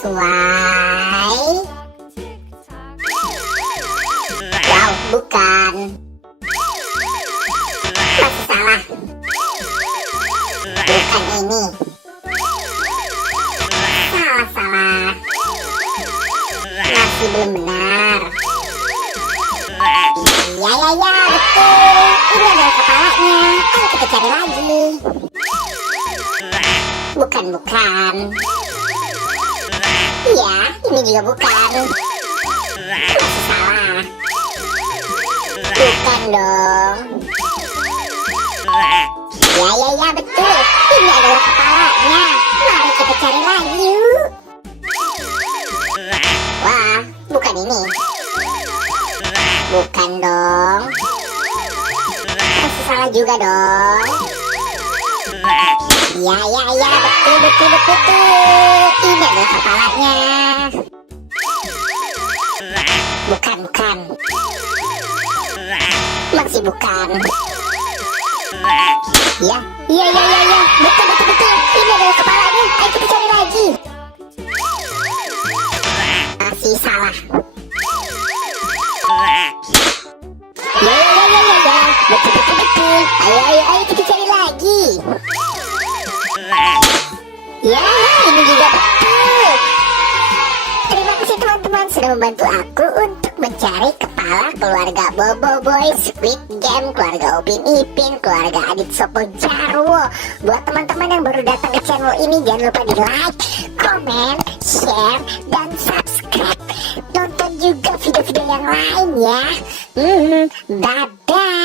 sesuai. Wow, bukan. Masih salah. Bukan ini. Salah. Masih belum benar. Ya, betul. Ini adalah kepalanya. Ayo kita cari lagi. Bukan. Iya, ini juga bukan. Masih salah. Bukan dong. Ya, betul. Ini adalah kepalanya. Mari kita cari lagi yuk. Wah, bukan ini. Bukan dong. Masih salah juga dong. Ya, betul. Ini adalah kepalanya. Bukan. Masih bukan. Ya. Betul. Ini adalah kepalanya. Ayo kita cari lagi. Masih salah. Ya. Betul. Ayo kita cari lagi. Ya, ini juga betul. Terima kasih teman-teman sudah membantu aku untuk mencari kepala keluarga Bobo Boy, Squid Game, keluarga Upin Ipin, keluarga Adit Sopo Jarwo. Buat teman-teman yang baru datang ke channel ini, jangan lupa di like, comment, share, dan subscribe. Nonton juga video-video yang lain ya. Dadah.